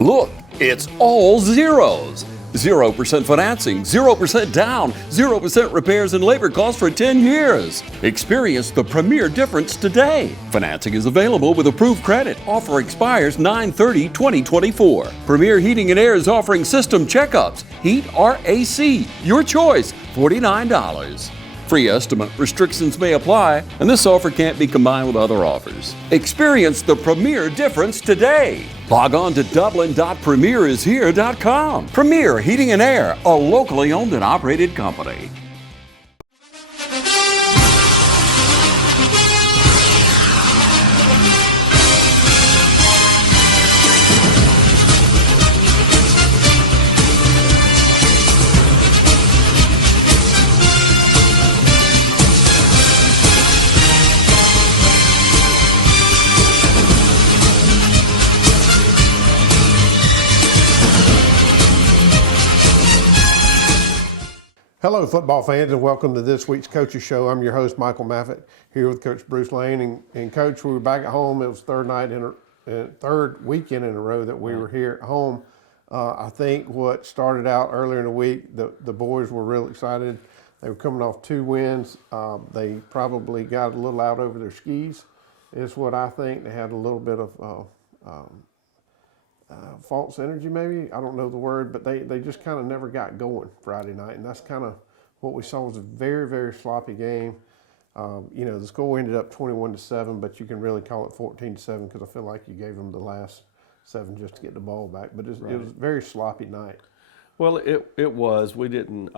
Look, it's all zeros. 0% financing, 0% down, 0% repairs and labor costs for 10 years. Experience the premier difference today. Financing is available with approved credit. Offer expires 9/30/2024. Premier Heating and Air is offering system checkups. Heat or AC, your choice, $49. Free estimate restrictions may apply, and this offer can't be combined with other offers. Experience the premier difference today. Log on to dublin.premierishere.com. Premier Heating and Air, a locally owned and operated company. Hello, football fans, and welcome to this week's Coaches Show. I'm your host, Michael Maffett, here with Coach Bruce Lane. And Coach, we were back at home. It was third weekend in a row that we were here at home. I think what started out earlier in the week, the boys were real excited. They were coming off 2 wins. They probably got a little out over their skis, is what I think. They had a little bit of false energy, maybe. I don't know the word, but they just kind of never got going Friday night, and that's kind of what we saw. Was a very, very sloppy game. The score ended up 21-7, but you can really call it 14-7 because I feel like you gave them the last 7 just to get the ball back. But it was a very sloppy night. Well, it was. We didn't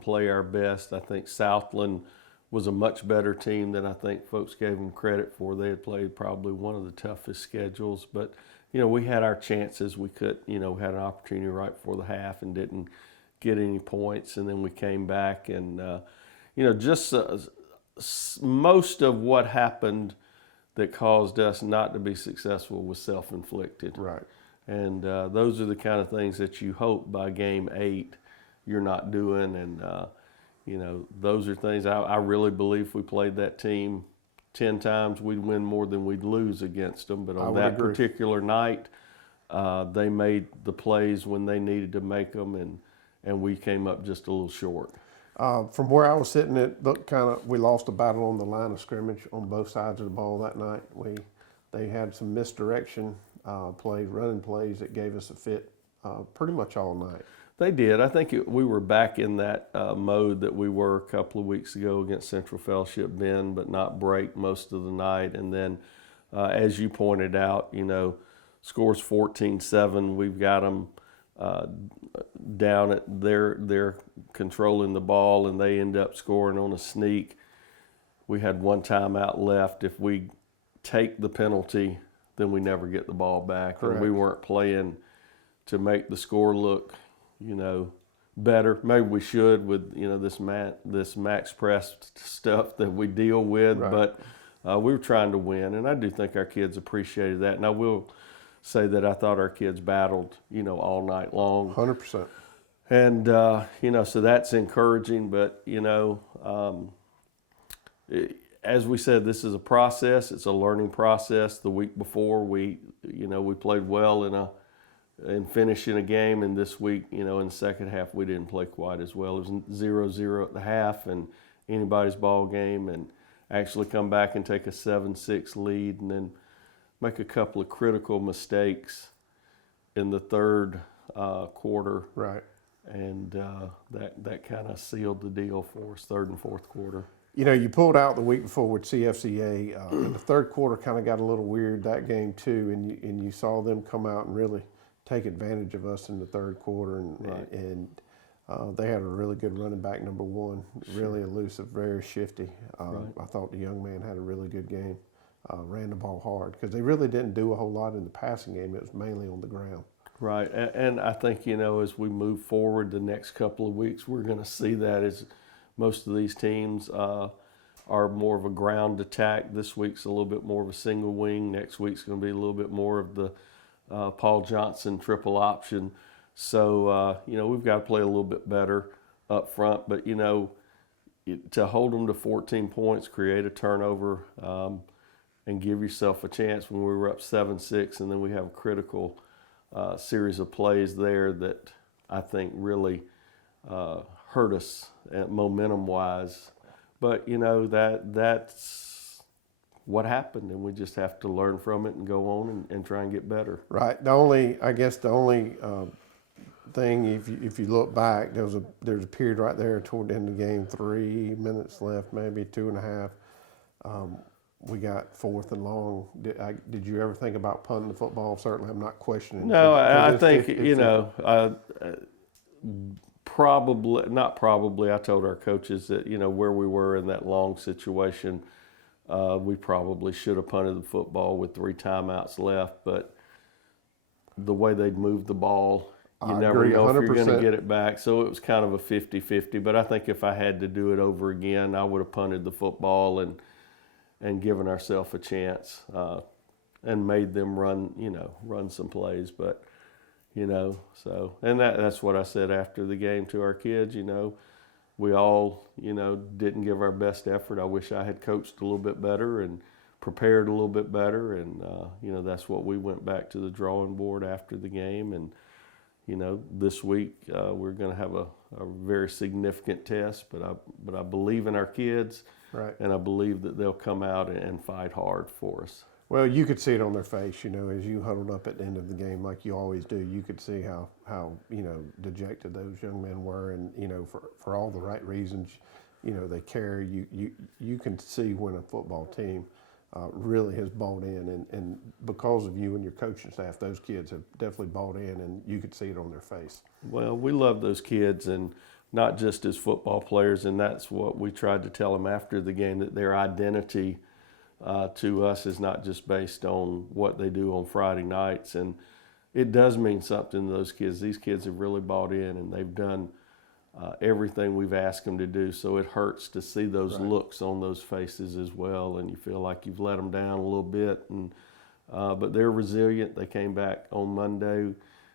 play our best. I think Southland was a much better team than I think folks gave them credit for. They had played probably one of the toughest schedules, but we had our chances. We could, had an opportunity right before the half and didn't get any points. And then we came back and, most of what happened that caused us not to be successful was self-inflicted. Right. And those are the kind of things that you hope by game 8 you're not doing. And, those are things I really believe if we played that team 10 times, we'd win more than we'd lose against them. But on that particular night, they made the plays when they needed to make them, and we came up just a little short. From where I was sitting, it looked we lost a battle on the line of scrimmage on both sides of the ball that night. They had some misdirection plays, running plays that gave us a fit pretty much all night. They did. I think we were back in that mode that we were a couple of weeks ago against Central Fellowship Bend, but not break most of the night. And then, as you pointed out, scores 14-7. We've got them down at they're controlling the ball, and they end up scoring on a sneak. We had 1 timeout left. If we take the penalty, then we never get the ball back. Correct. And we weren't playing to make the score look better. Maybe we should with, this max press stuff that we deal with, right. But we were trying to win, and I do think our kids appreciated that. And I will say that I thought our kids battled, all night long. 100%. And, so that's encouraging, but, as we said, this is a process. It's a learning process. The week before we played well in finishing a game, and this week, in the second half, we didn't play quite as well. It was 0-0 at the half, and anybody's ball game, and actually come back and take a 7-6 lead, and then make a couple of critical mistakes in the third quarter. Right. And that kind of sealed the deal for us, third and fourth quarter. You pulled out the week before with CFCA, and the third quarter kind of got a little weird that game too, and you saw them come out and really take advantage of us in the third quarter, and they had a really good running back, number 1, really elusive, very shifty. I thought the young man had a really good game, ran the ball hard, because they really didn't do a whole lot in the passing game. It was mainly on the ground. Right, and I think, as we move forward the next couple of weeks, we're going to see that as most of these teams are more of a ground attack. This week's a little bit more of a single wing. Next week's going to be a little bit more of the Paul Johnson triple option. So, we've got to play a little bit better up front. But, to hold them to 14 points, create a turnover, and give yourself a chance when we were up 7-6, and then we have a critical series of plays there that I think really hurt us momentum-wise. But, you know, that's what happened, and we just have to learn from it and go on and try and get better. Right. The only thing, if you look back, there's a period right there toward the end of the game, 3 minutes left, maybe 2.5. We got 4th and long. Did you ever think about punting the football? Certainly, I'm not questioning. No, I think, probably, not probably, I told our coaches that, you know, where we were in that long situation, we probably should have punted the football with 3 timeouts left, but the way they'd moved the ball, you never know if you're going to get it back. So it was kind of a 50-50, but I think if I had to do it over again, I would have punted the football and given ourselves a chance and made them run some plays. But, you know, so, and that's what I said after the game to our kids, you know. We all, you know, didn't give our best effort. I wish I had coached a little bit better and prepared a little bit better. And, you know, that's what we went back to the drawing board after the game. And, you know, this week we're going to have a very significant test, but I believe in our kids. Right. And I believe that they'll come out and fight hard for us. Well, you could see it on their face, you know, as you huddled up at the end of the game like you always do. You could see how you know, dejected those young men were, and, you know, for all the right reasons, you know, they care. You can see when a football team really has bought in, and because of you and your coaching staff, those kids have definitely bought in, and you could see it on their face. Well, we love those kids, and not just as football players, and that's what we tried to tell them after the game, that their identity to us is not just based on what they do on Friday nights. And it does mean something to those kids. These kids have really bought in, and they've done everything we've asked them to do. So it hurts to see those looks on those faces as well, and you feel like you've let them down a little bit. And but they're resilient. They came back on Monday,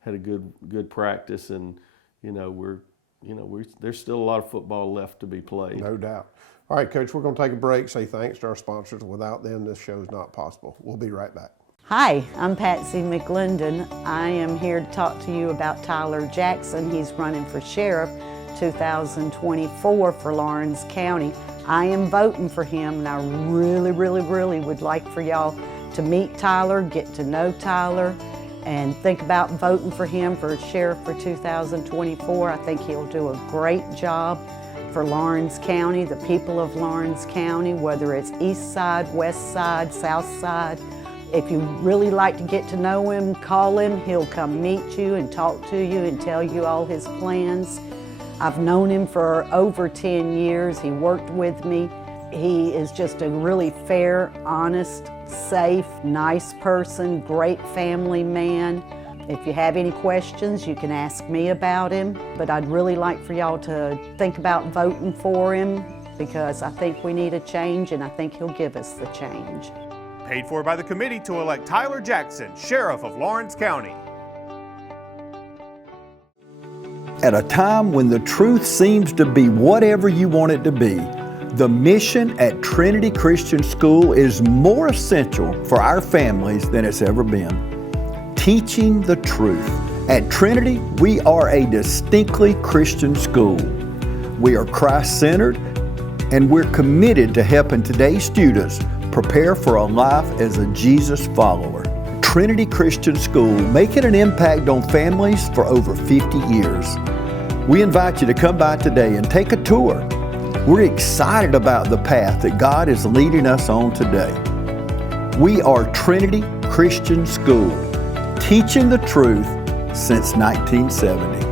had a good practice, and there's still a lot of football left to be played. No doubt. All right, Coach, we're going to take a break, say thanks to our sponsors. Without them, this show is not possible. We'll be right back. Hi, I'm Patsy McLendon. I am here to talk to you about Tyler Jackson. He's running for sheriff 2024 for Lawrence County. I am voting for him, and I really, really, really would like for y'all to meet Tyler, get to know Tyler, and think about voting for him for sheriff for 2024. I think he'll do a great job for Lawrence County, the people of Lawrence County, whether it's east side, west side, south side. If you really like to get to know him, call him. He'll come meet you and talk to you and tell you all his plans. I've known him for over 10 years. He worked with me. He is just a really fair, honest, safe, nice person, great family man. If you have any questions, you can ask me about him, but I'd really like for y'all to think about voting for him, because I think we need a change, and I think he'll give us the change. Paid for by the committee to elect Tyler Jackson, Sheriff of Lawrence County. At a time when the truth seems to be whatever you want it to be, the mission at Trinity Christian School is more essential for our families than it's ever been. Teaching the truth. At Trinity, we are a distinctly Christian school. We are Christ-centered, and we're committed to helping today's students prepare for a life as a Jesus follower. Trinity Christian School, making an impact on families for over 50 years. We invite you to come by today and take a tour. We're excited about the path that God is leading us on today. We are Trinity Christian School, teaching the truth since 1970.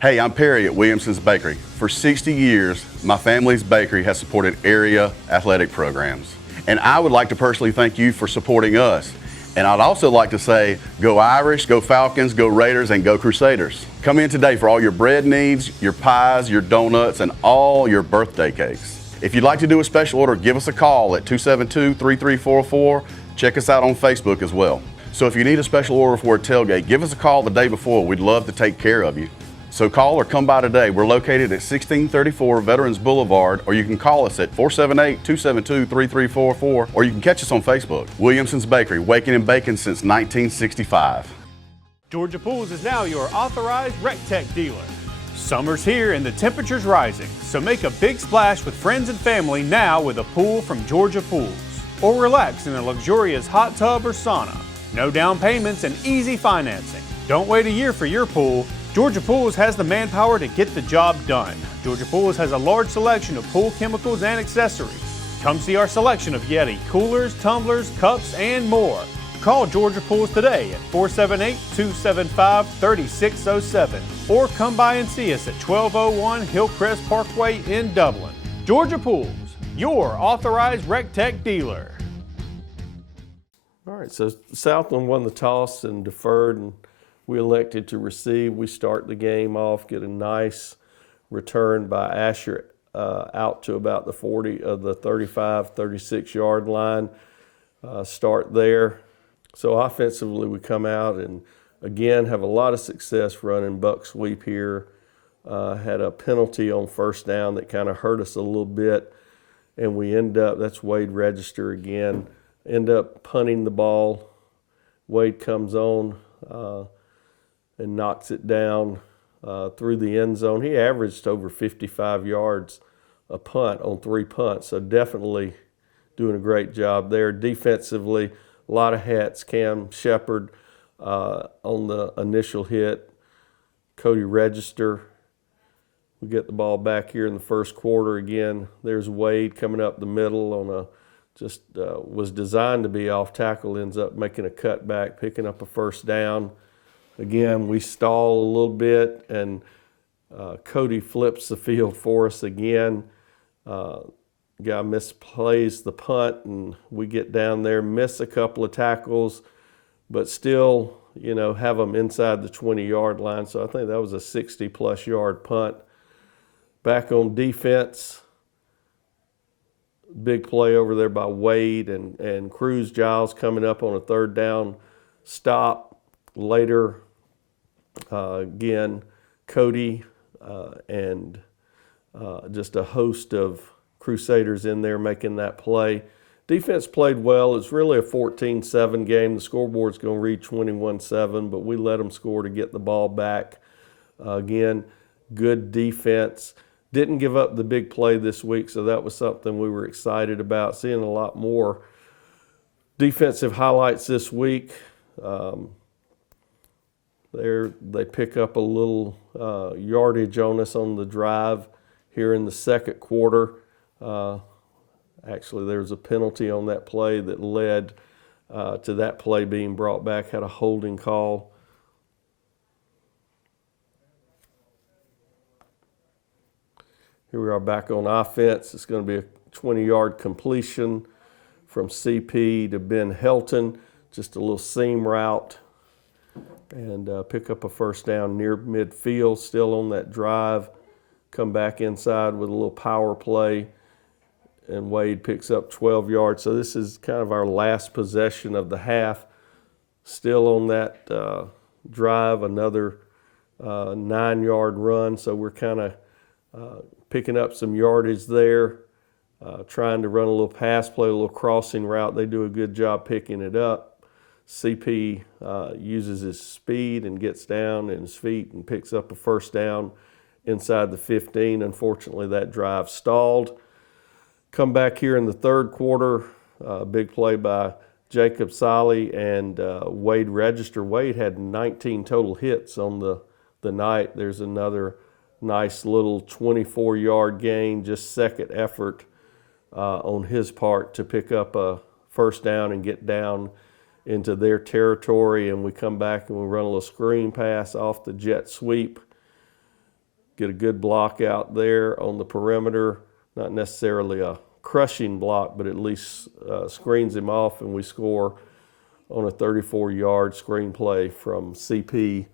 Hey, I'm Perry at Williamson's Bakery. For 60 years, my family's bakery has supported area athletic programs. And I would like to personally thank you for supporting us. And I'd also like to say, go Irish, go Falcons, go Raiders, and go Crusaders. Come in today for all your bread needs, your pies, your donuts, and all your birthday cakes. If you'd like to do a special order, give us a call at 272-3344. Check us out on Facebook as well. So if you need a special order for a tailgate, give us a call the day before. We'd love to take care of you. So call or come by today. We're located at 1634 Veterans Boulevard, or you can call us at 478-272-3344, or you can catch us on Facebook. Williamson's Bakery, waking and baking since 1965. Georgia Pools is now your authorized RecTech dealer. Summer's here and the temperature's rising, so make a big splash with friends and family now with a pool from Georgia Pools. Or relax in a luxurious hot tub or sauna. No down payments and easy financing. Don't wait a year for your pool. Georgia Pools has the manpower to get the job done. Georgia Pools has a large selection of pool chemicals and accessories. Come see our selection of Yeti coolers, tumblers, cups, and more. Call Georgia Pools today at 478-275-3607 or come by and see us at 1201 Hillcrest Parkway in Dublin. Georgia Pools, your authorized RecTech dealer. All right, so Southland won the toss and deferred, and we elected to receive. We start the game off, get a nice return by Asher out to about the 35, 36 yard line. Start there. So offensively, we come out and again have a lot of success running buck sweep here. Had a penalty on first down that kind of hurt us a little bit, and we end up, that's Wade Register again, end up punting the ball. Wade comes on and knocks it down through the end zone. He averaged over 55 yards a punt on 3 punts, so definitely doing a great job there. Defensively, a lot of hats. Cam Shepard on the initial hit. Cody Register. We get the ball back here in the first quarter again. There's Wade coming up the middle on a was designed to be off tackle, ends up making a cutback, picking up a first down. Again, we stall a little bit, and Cody flips the field for us again. Guy misplays the punt, and we get down there, miss a couple of tackles, but still, have them inside the 20-yard line. So I think that was a 60-plus yard punt. Back on defense, big play over there by Wade and Cruz Giles coming up on a third down stop. Later, again, Cody and just a host of Crusaders in there making that play. Defense played well. It's really a 14-7 game. The scoreboard's going to read 21-7, but we let them score to get the ball back. Again, good defense. Didn't give up the big play this week, so that was something we were excited about, seeing a lot more defensive highlights this week. They pick up a little yardage on us on the drive here in the second quarter. Actually, there was a penalty on that play that led to that play being brought back, had a holding call. Here we are back on offense. It's going to be a 20-yard completion from CP to Ben Helton, just a little seam route, and pick up a first down near midfield, still on that drive. Come back inside with a little power play, and Wade picks up 12 yards. So this is kind of our last possession of the half. Still on that drive, another 9-yard run. So we're kind of picking up some yardage there, trying to run a little pass play, a little crossing route. They do a good job picking it up. CP uses his speed and gets down in his feet and picks up a first down inside the 15. Unfortunately, that drive stalled. Come back here in the third quarter, big play by Jacob Solly and Wade Register. Wade had 19 total hits on the night. There's another nice little 24-yard gain, just second effort on his part to pick up a first down and get down into their territory. And we come back and we run a little screen pass off the jet sweep. Get a good block out there on the perimeter. Not necessarily a crushing block, but at least screens him off, and we score on a 34-yard screen play from CP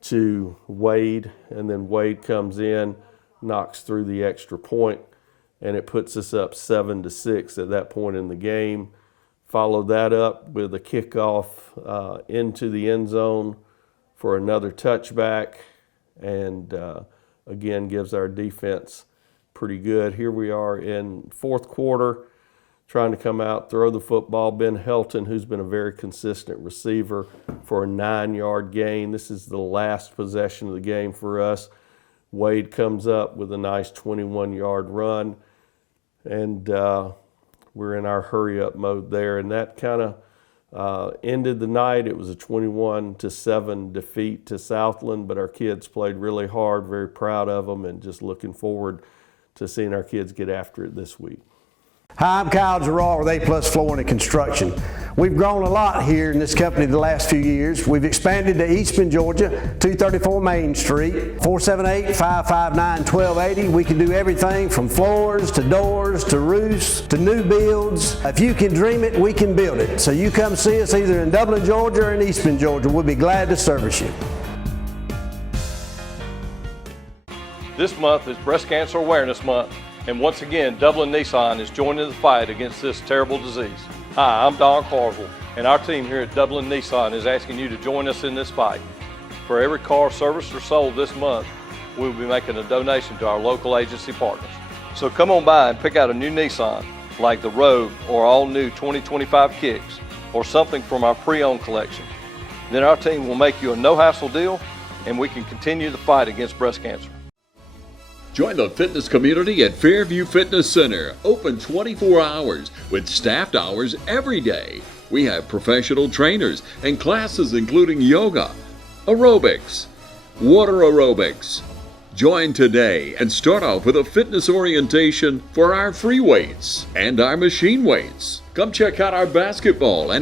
to Wade, and then Wade comes in, knocks through the extra point, and it puts us up 7-6 at that point in the game. Follow that up with a kickoff into the end zone for another touchback, and again gives our defense pretty good. Here we are in fourth quarter, trying to come out, throw the football. Ben Helton, who's been a very consistent receiver, for a 9-yard gain. This is the last possession of the game for us. Wade comes up with a nice 21-yard run, and we're in our hurry-up mode there. And that kind of ended the night. It was a 21-7 defeat to Southland, but our kids played really hard, very proud of them, and just looking forward to seeing our kids get after it this week. Hi, I'm Kyle Gerard with A+ Flooring and Construction. We've grown a lot here in this company the last few years. We've expanded to Eastman, Georgia, 234 Main Street, 478-559-1280. We can do everything from floors to doors to roofs to new builds. If you can dream it, we can build it. So you come see us either in Dublin, Georgia or in Eastman, Georgia. We'll be glad to service you. This month is Breast Cancer Awareness Month, and once again, Dublin Nissan is joining the fight against this terrible disease. Hi, I'm Don Carswell, and our team here at Dublin Nissan is asking you to join us in this fight. For every car serviced or sold this month, we will be making a donation to our local agency partners. So come on by and pick out a new Nissan, like the Rogue or all-new 2025 Kicks, or something from our pre-owned collection. Then our team will make you a no-hassle deal, and we can continue the fight against breast cancer. Join the fitness community at Fairview Fitness Center, open 24 hours with staffed hours every day. We have professional trainers and classes including yoga, aerobics, water aerobics. Join today and start off with a fitness orientation for our free weights and our machine weights. Come check out our basketball and